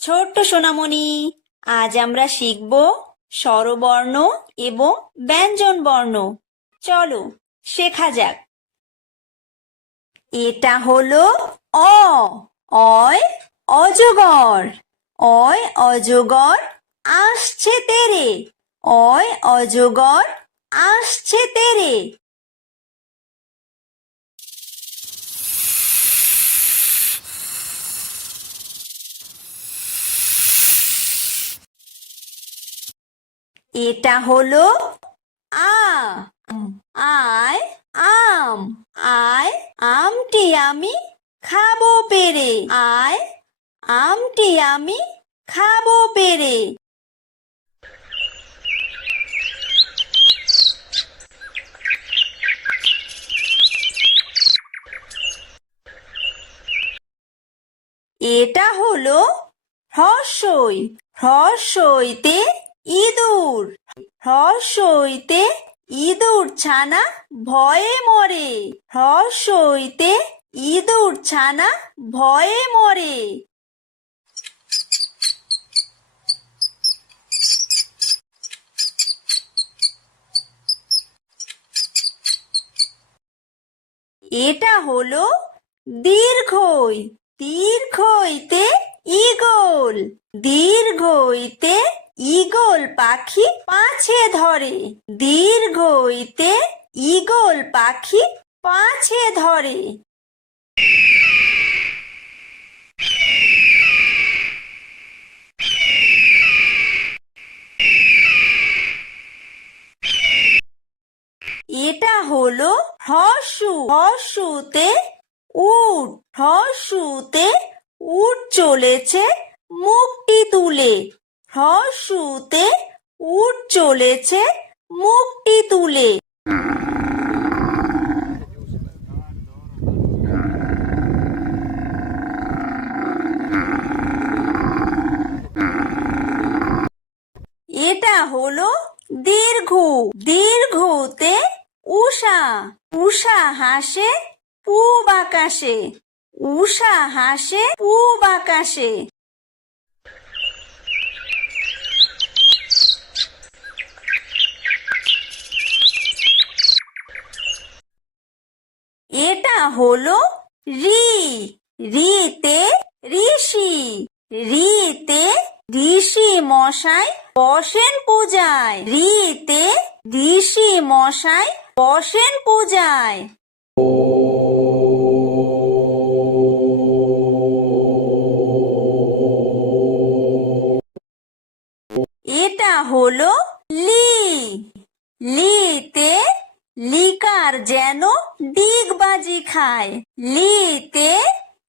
ছোট্ট সোনামণি, আজ আমরা শিখব স্বরবর্ণ এবং ব্যঞ্জন বর্ণ। চলো শেখা যাক। এটা হলো অ। অয় অজগর। অয় অজগর আসছে তেরে। অয় অজগর আসছে তেরে। এটা হলো আ। আয় আম। আয় আমটি আমি খাবো পেরে। আয় আমটি আমি খাবো পেরে। এটা হলো হ্রস্বই। হ্রস্বইতে ইঁদুর। হ্রস্বইতে ইঁদুর ছানা ভয়ে মরে। হ্রস্বইতে ইঁদুর ছানা ভয়ে মরে। এটা হলো দীর্ঘই। দীর্ঘইতে ঈগল। দীর্ঘইতে ঈগল পাখি পাছে ধরে। দীর্ঘইতে ঈগল পাখি পাছে ধরে। এটা হলো হ্রস্ব। হ্রস্বতে উট। হ্রস্বতে উট চলেছে মুখটি তুলে। হ্রস্বতে উট চলেছে মুখটি তুলে। এটা হলো দীর্ঘ। দীর্ঘতে উষা। উষা হাসে পূব আকাশে। উষা হাসে পূব আকাশে। এটা হলো ঋ। ঋতে ঋষি। ঋতে ঋষি মশাই বসেন পূজায়। ঋতে ঋষি মশাই বসেন পূজায়। এটা হলো লি। লিতে লিকার যেন ডিগবাজি খায়। লিতে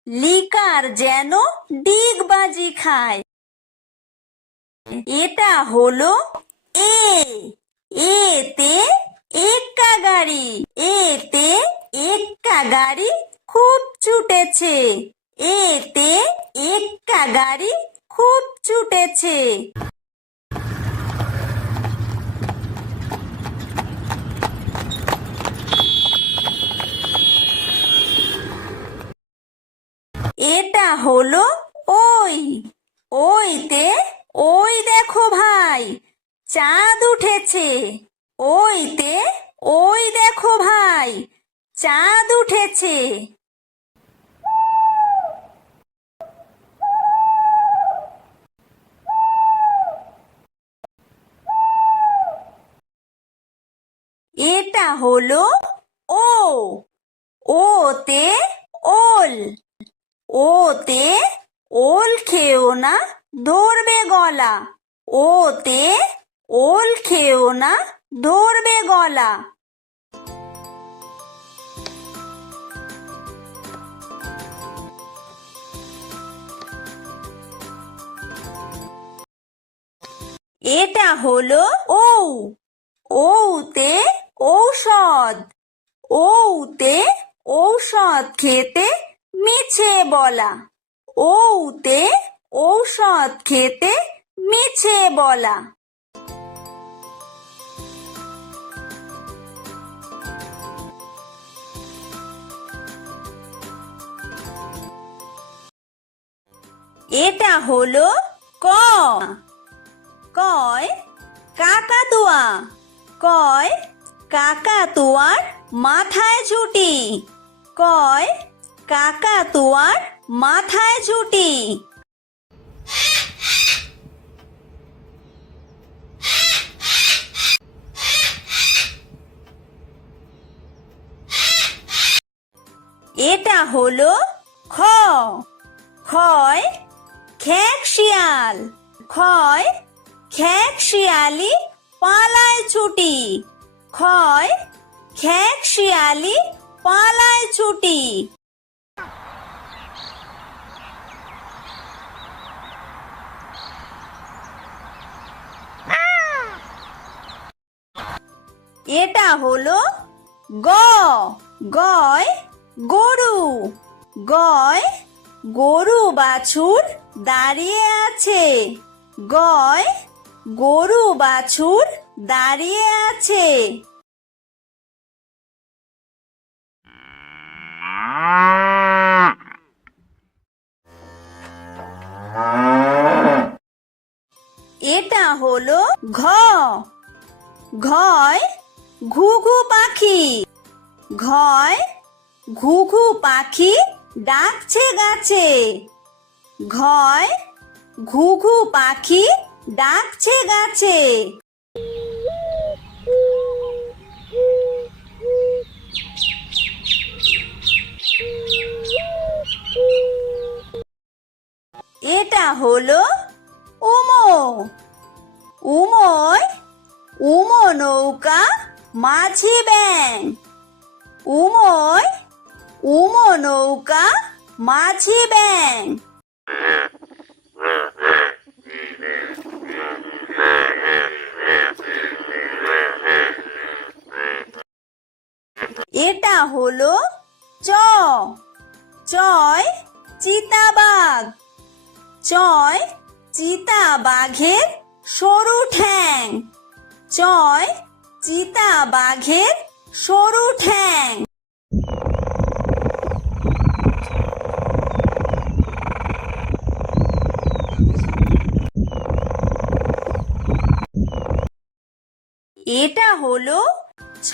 লিকার যেন ডিগবাজি খায়। এটা হলো এ। এতে এক্কা গাড়ি। এতে এক্কা গাড়ি খুব ছুটেছে। এতে এক্কা গাড়ি খুব ছুটেছে। এটা হলো ওই। ওইতে ওই দেখো ভাই চাঁদ উঠেছে। ওইতে ওই দেখো ভাই চাঁদ উঠেছে। এটা হলো ও। ওতে ওল। ওতে ওল খেও না ধরবে গলা। ওতে ওল খেও না ধরবে গলা। এটা হলো ঔ। ঔতে ঔষধ। ঔতে ঔষধ খেতে মিছে বলা। ঔতে ঔষধ খেতে মিছে বলা। এটা হলো ক। কয় কাকাতুয়া। কয় কাকাতুয়ার মাথায় ঝুঁটি। কয় কাকাতুয়ার মাথায় ঝুঁটি। এটা হলো খ। খয় খেক শিয়াল। খয় খেক শিয়ালি পালায় ছুটি। খয় খেক শিয়ালি পালায় ছুটি। এটা হলো গ। গয় গরু। গয় গরু বাছুর দাঁড়িয়ে আছে। গয় গরু বাছুর দাঁড়িয়ে আছে। এটা হলো ঘ। ঘয় ঘুঘু পাখি। ঘয় ঘুঘু পাখি ডাকছে গাছে। ঘয় ঘুঘু পাখি ডাকছে গাছে। এটা হলো উমো। উমোয় উমো নৌকা মাঝি ব্যাং। উমোয় উমো নৌকা মাঝি ব্যাং। এটা হলো চ। চয় চিতাবাঘ। চয় চিতাবাঘের সরু ঠ্যাং। চয় চিতাবাঘের সরু ঠ্যাং। এটা হলো ছ।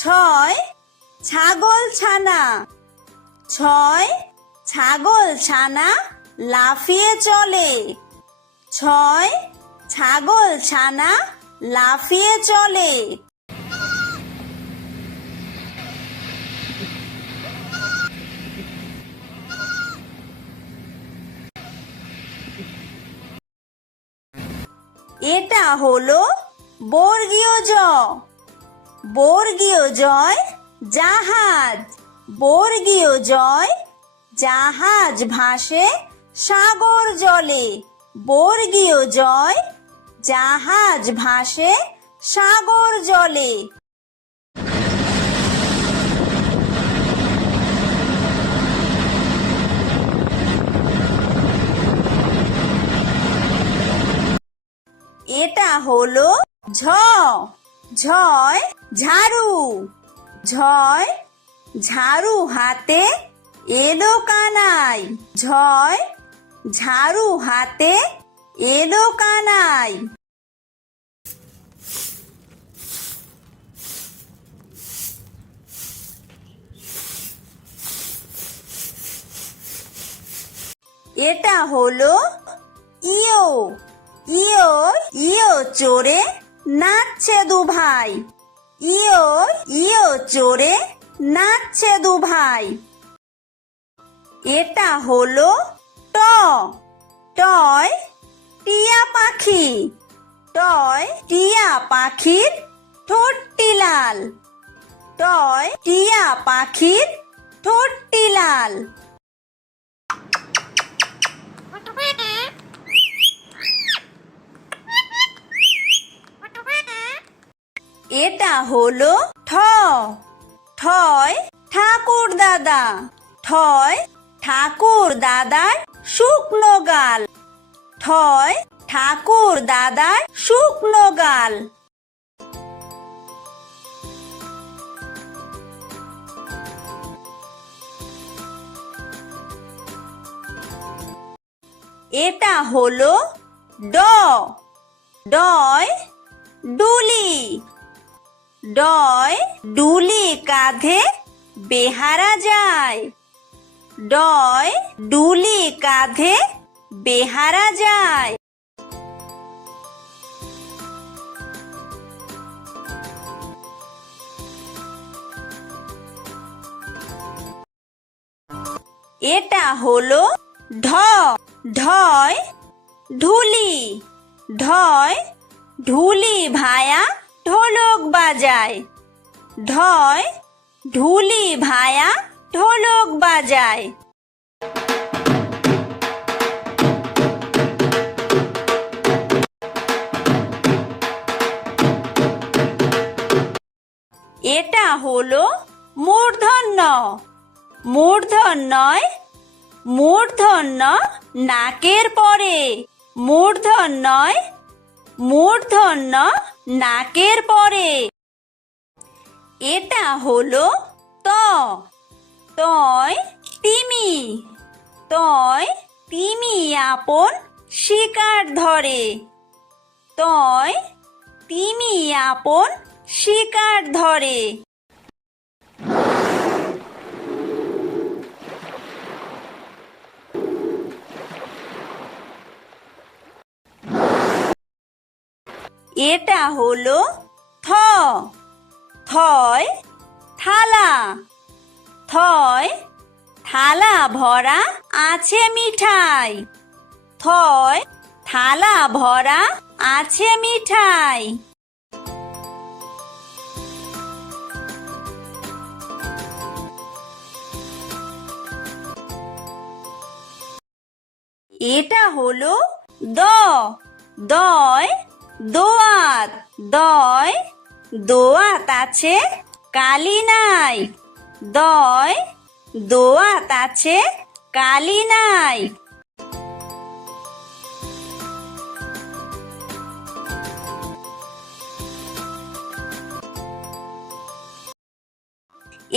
ছয় ছাগল ছানা। ছয় ছাগল ছানা লাফিয়ে চলে। ছয় ছাগল ছানা লাফিয়ে চলে। এটা হলো বর্গীয় জ। বর্গীয় জয় জাহাজ। বর্গীয় জয় জাহাজ ভাসে সাগর জলে। বর্গীয় জয় জাহাজ ভাসে সাগর জলে। এটা হলো ঝ। ঝয় ঝাড়ু। ঝয় ঝাড়ু হাতে এলো কানাই। ঝয় ঝাড়ু হাতে এলো কানাই। এটা হলো ইয়ো। ইয়ো ইয়ো চড়ে নাচছে দু ভাই। ইয়ো ইয়ো চড়ে নাচছে দু ভাই। এটা হলো ট। টয় টিয়া পাখি। টয় টিয়া পাখির ঠোঁটটি লাল। টয় টিয়া পাখির ঠোঁটটি লাল। এটা হলো ঠ। ঠয় ঠাকুর দাদা। ঠয় ঠাকুর দাদার শুকনো গাল। ঠয় ঠাকুর দাদার শুকনো গাল। এটা হলো ড, ডয় ডুলি, ডয় ডুলি কাঁধে বেহারা যায়, ডয় ডুলি কাঁধে বেহারা যায়। এটা হলো ঢ, ঢয় ঢুলি, ঢয় ঢুলি ভায়া ঢোলক বাজায়, ঢয় ঢুলি ভায়া ঢোলক বাজায়। এটা হলো মূর্ধন্য, মূর্ধন্যয় মূর্ধন্য নাকের পরে, মূর্ধন্যয় মূর্ধন্য নাকের পরে। এটা হলো ত, তয় তিমি, তয় তিমি আপন শিকার ধরে, তয় তিমি আপন শিকার ধরে। এটা হলো থ, থয় থালা, থয় থালা ভরা আছে মিঠাই, থয় থালা ভরা আছে মিঠাই। এটা হলো দ, দয় দোয়াত, দয় দোয়াত আছে কালি নাই, দয় দোয়াত আছে কালি নাই।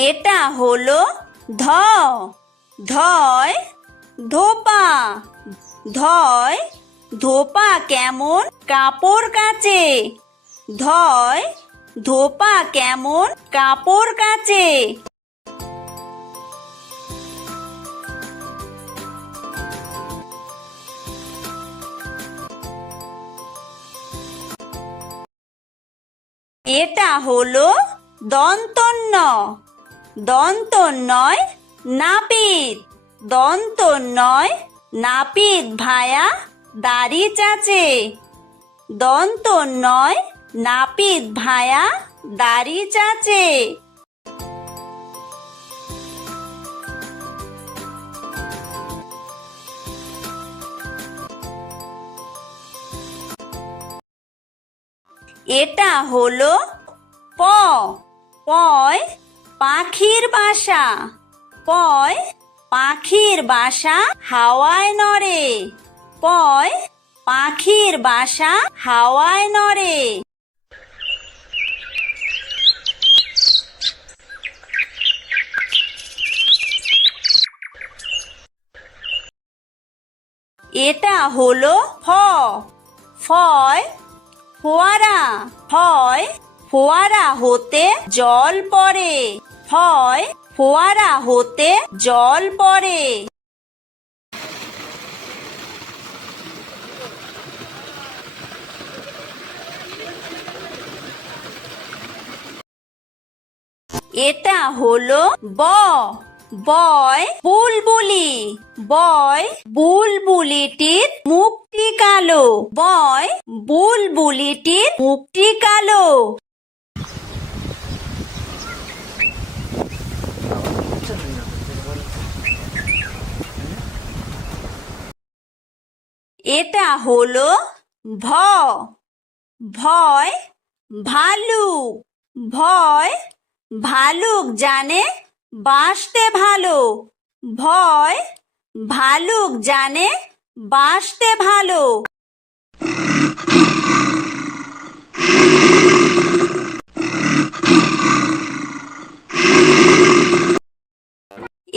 এটা হলো ধ, ধয় ধোপা, ধয় ধোপা কেমন কাপড় কাচে, ধয় ধোপা কেমন কাপড় কাচে। এটা হলো দন্তন্য, দন্তন্যয় নাপিত, দন্তন্যয় নাপিত ভায়া দাড়ি চাচে, দন্তন্যয় নাপিত ভায়া দাড়ি চাচে। এটা হলো প, পয় পাখির বাসা, পয় পাখির বাসা হাওয়ায় নড়ে, পয় পাখির বাসা হাওয়ায় নড়ে। এটা হলো ফ, ফয় ফোয়ারা, ফয় ফোয়ারা হতে জল পড়ে, ফয় ফোয়ারা হতে জল পড়ে। এটা হলো ব, বয় বুলবুলি, বয় বুলবুলিটির মুখটি কালো, বয় বুলবুলিটির মুখটি কালো। এটা হলো ভ, ভয় ভালুক, ভয় ভালুক জানে বাসতে ভালো, ভয় ভালুক জানে বাসতে ভালো।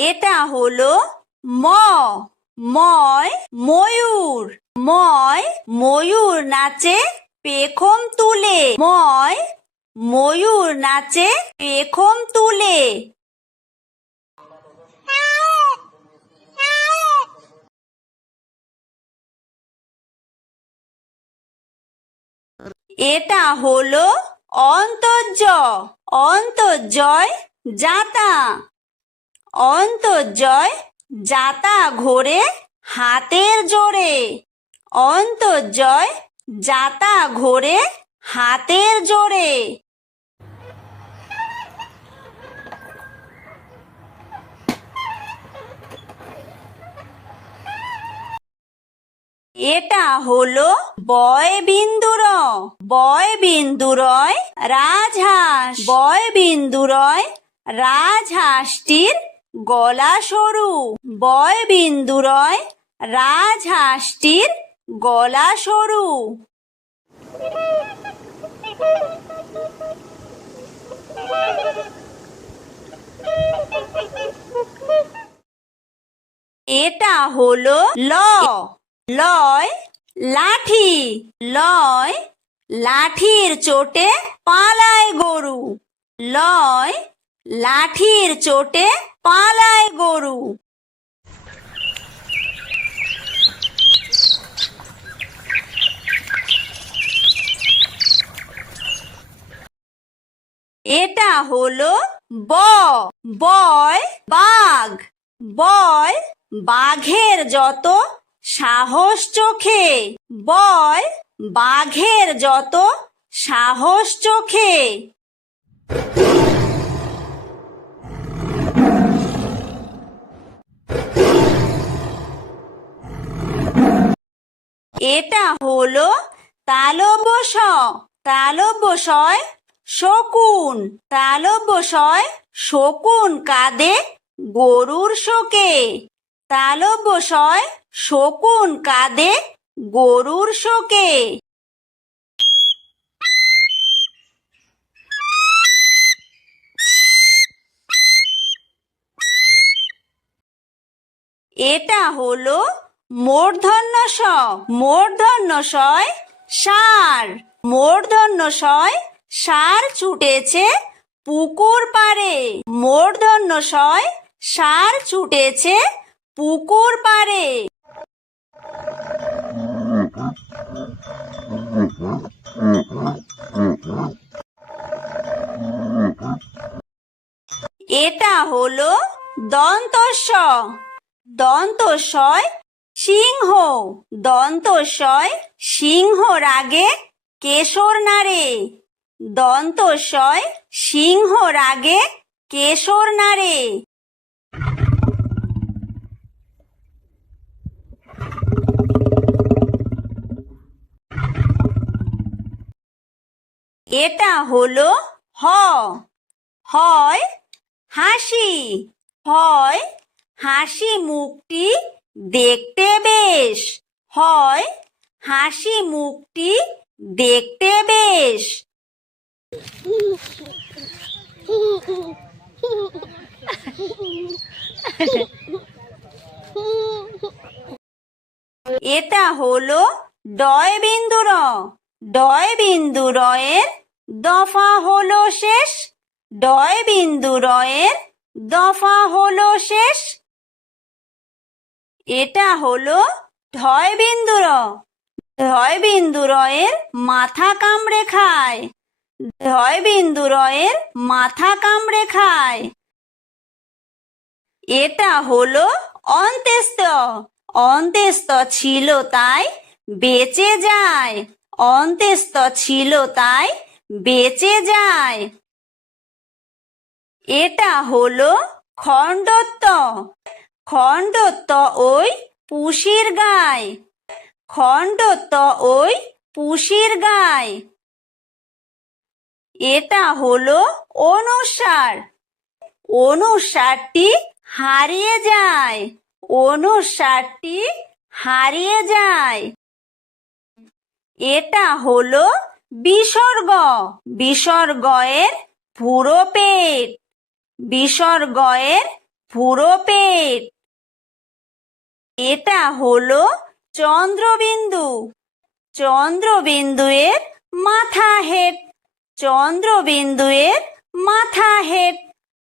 এটা হলো ম, ময় ময়ূর, ময় ময়ূর নাচে পেখম তুলে, ময় ময়ূর নাচে পেখম তুলে। এটা হলো অন্তর্য, অন্তর্জয় যাতা, অন্তর্জয় যাতা ঘোরে হাতের জোরে, অন্তর্জয় যাতা ঘোরে হাতের জোরে। এটা হলো বয় বিন্দুর, বয় বিন্দুরয় রাজহাঁস, বয় বিন্দুরয় রাজহাঁসটির গলা সরু, বয় বিন্দুরয় রাজহাঁসটির গলা সরু। এটা হলো ল, লয় লাঠি, লয় লাঠির চোটে পালায় গরু, লয় লাঠির চোটে পালায় গরু। এটা হলো ব, বয় বাঘ, বয় বাঘের যত সাহস চোখে, বয় বাঘের যত সাহস চোখে। এটা হলো তালব্য, তালব্যয় শকুন, তালব্যয় শকুন কাঁদে গরুর শোকে, তালব্যয় শকুন কাঁদে গরুর শোকে। এটা হলো মূর্ধন্য ষ, মূর্ধন্য ষয় ষাঁড়, মূর্ধন্য ষয় ষাঁড় ছুটেছে পুকুর পাড়ে, মূর্ধন্য ষয় ষাঁড় ছুটেছে পুকুর পাড়ে। এটা হলো দন্তস্ব, দন্তস্বয় সিংহ, দন্তস্বয় সিংহ রাগে কেশর নাড়ে, দন্তস্বয় সিংহ রাগে কেশর নাড়ে। এটা হলো হ, হয় হাসি, হয় হাসি মুখটি দেখতে বেশ, হয় হাসি মুখটি দেখতে বেশ। এটা হলো ডয় বিন্দুর, ডয় বিন্দুরয়ের দফা হলো শেষ, ডয় বিন্দুরয়ের দফা হলো শেষ। এটা হলো ঢয় বিন্দুর, ঢয় বিন্দুরয়ের মাথা কামড়ে খায়, ঢয় বিন্দুরয়ের মাথা কামড়ে খায়। এটা হলো অন্ত্যেস্ত, অন্ত্যেস্ত ছিল তাই বেঁচে যায়, অন্ত্যেস্ত ছিল তাই বেঁচে যায়। এটা হলো খণ্ডত্ব, খণ্ডত্ব ওই পুষির গায়, খণ্ডত্ব ওই পুষির গায়। এটা হলো অনুস্বার, অনুস্বারটি হারিয়ে যায়, অনুস্বারটি হারিয়ে যায়। এটা হলো বিসর্গ, বিসর্গয়ের পুরো পেট, বিসর্গয়ের পুরো পেট। এটা হলো চন্দ্রবিন্দু। চন্দ্রবিন্দু এর মাথা হেড। চন্দ্রবিন্দু এর মাথা হেড।